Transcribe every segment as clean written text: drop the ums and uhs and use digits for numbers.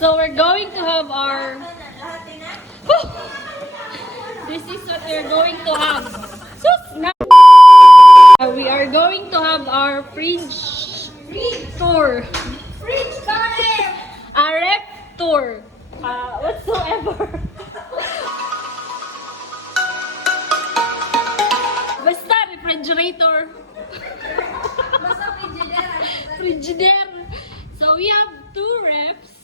So we're going to have our... This is what we're going to have. We are going to have our fridge tour. Fridge tour! A rep tour. Whatsoever. Basta refrigerator. Basta Frigidaire. So we have 2 reps.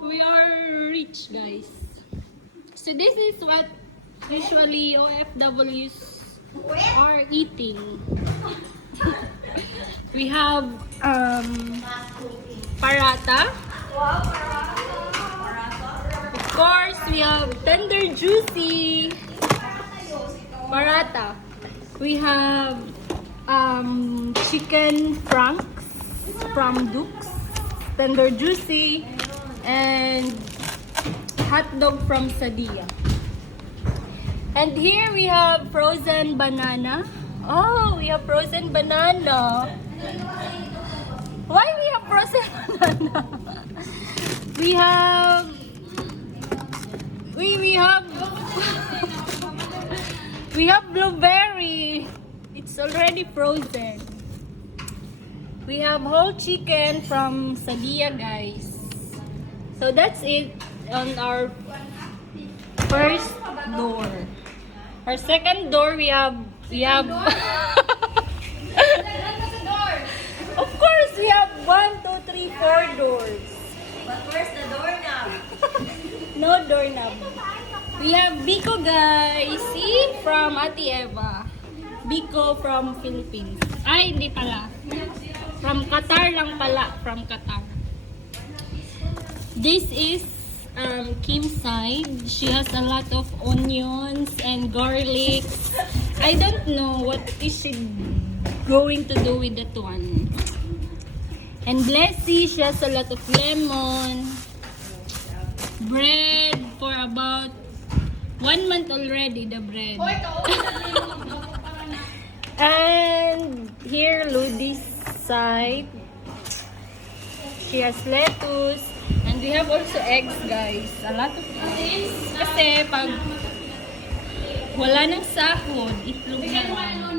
We are rich, guys. So this is what usually OFWs are eating. We have parata. Of course, we have tender juicy parata. We have chicken franks from Duke's, tender juicy, and hot dog from Sadia. And here we have frozen banana. Oh, we have frozen banana. Why we have frozen banana? We have we have blueberry. It's already frozen. We have whole chicken from Sadia, guys. So that's it on our first door. Our second door, we have of course we have 1, 2, 3, 4 doors. But where's the doorknob? No doorknob. We have Biko, guys. See? From Ate Eva. Biko from Philippines. Ay, hindi pala. From Qatar lang pala. From Qatar. This is Kim's side. She has a lot of onions and garlic. I don't know what is she going to do with that one. And Blessy, she has a lot of lemon. Bread for about 1 month already, the bread. And here, Ludy's side. She has lettuce. And we have also eggs, guys. A lot of eggs. Kasi pag wala nang sahod, itlog na lang.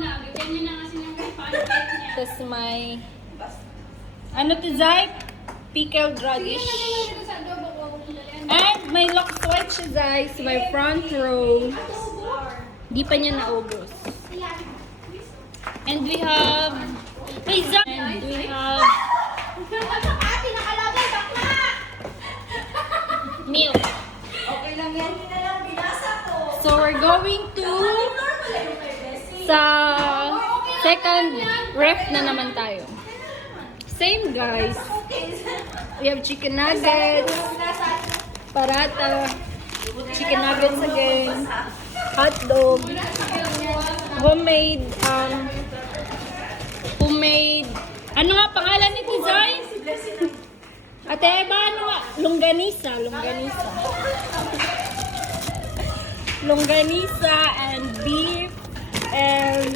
Tapos may ano to, Zay? Pickled radish. And may lokswat siya, guys. May front row. Di pa niya naubos. And we have pizza. And we have milk. Okay lang yan, hindi na lang binasa ko. So we're going to sa second ref na naman tayo. Same, guys. We have chicken nuggets, parata, chicken nuggets again, hot dog, homemade, ano nga pangalan nito, Zay? Ate Eva, ano nga? Longganisa. Longganisa and beef, and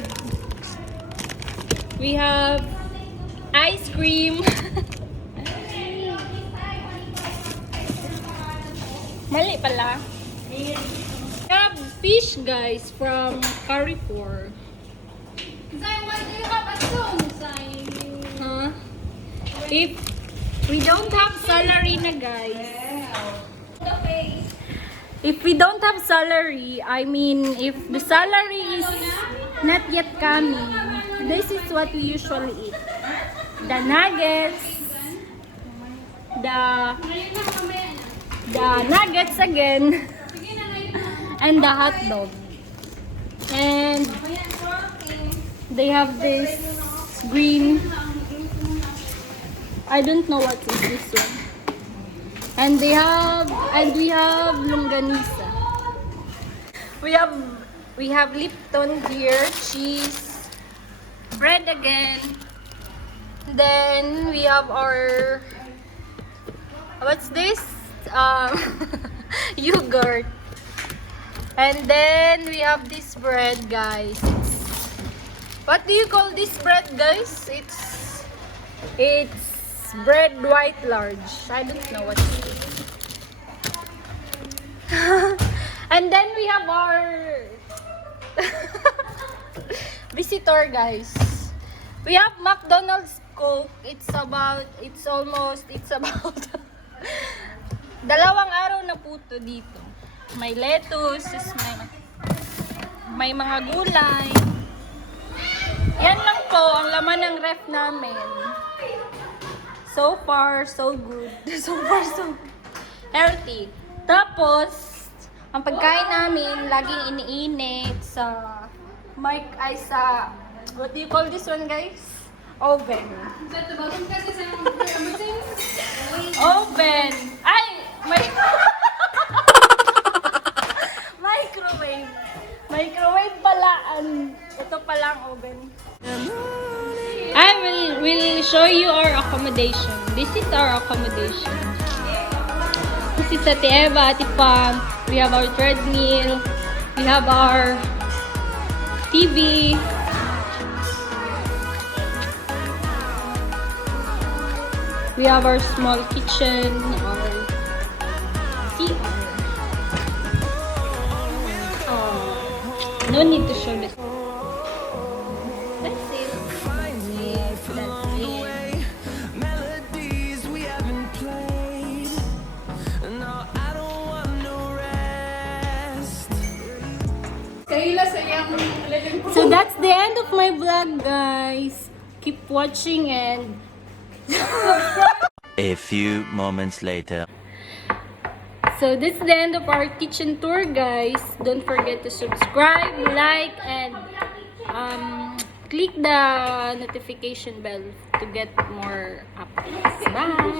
we have ice cream. Mali pala. We have fish, guys, from Carrefour. Zay, why do you have a spoon, Zay? Huh? If we don't have salary na, guys. If we don't have salary, I mean, if the salary is not yet coming, this is what we usually eat. The nuggets, the nuggets again, and the hot dog. And they have this green, I don't know what is this one. And we have longganisa. We have Lipton here, cheese, bread again. Then we have our, what's this? Yogurt. And then we have this bread, guys. What do you call this bread, guys? It's bread white large. I don't know what it is. And then we have our visitor, guys. We have McDonald's Coke. It's about dalawang araw na po to dito. May lettuce, may mga gulay. Yan lang po ang laman ng ref namin. So far, so good. So far, so healthy. Tapos, ang pagkain namin, laging iniinit sa what do you call this one, guys? Oven. Oven. Ay! Microwave. Microwave pala. Ito pala ang oven. I will show you our accommodation. This is our accommodation. This is Ate Eva, Ate Pam. We have our treadmill. We have our TV. We have our small kitchen, our CR. No need to show this. That's it. Yes, that's it. Melodies we haven't played. No, I don't want no rest. So that's the end of my vlog, guys. Keep watching and A few moments later. so this is the end of our kitchen tour, guys. Don't forget to subscribe, like, and click the notification bell to get more updates. Bye!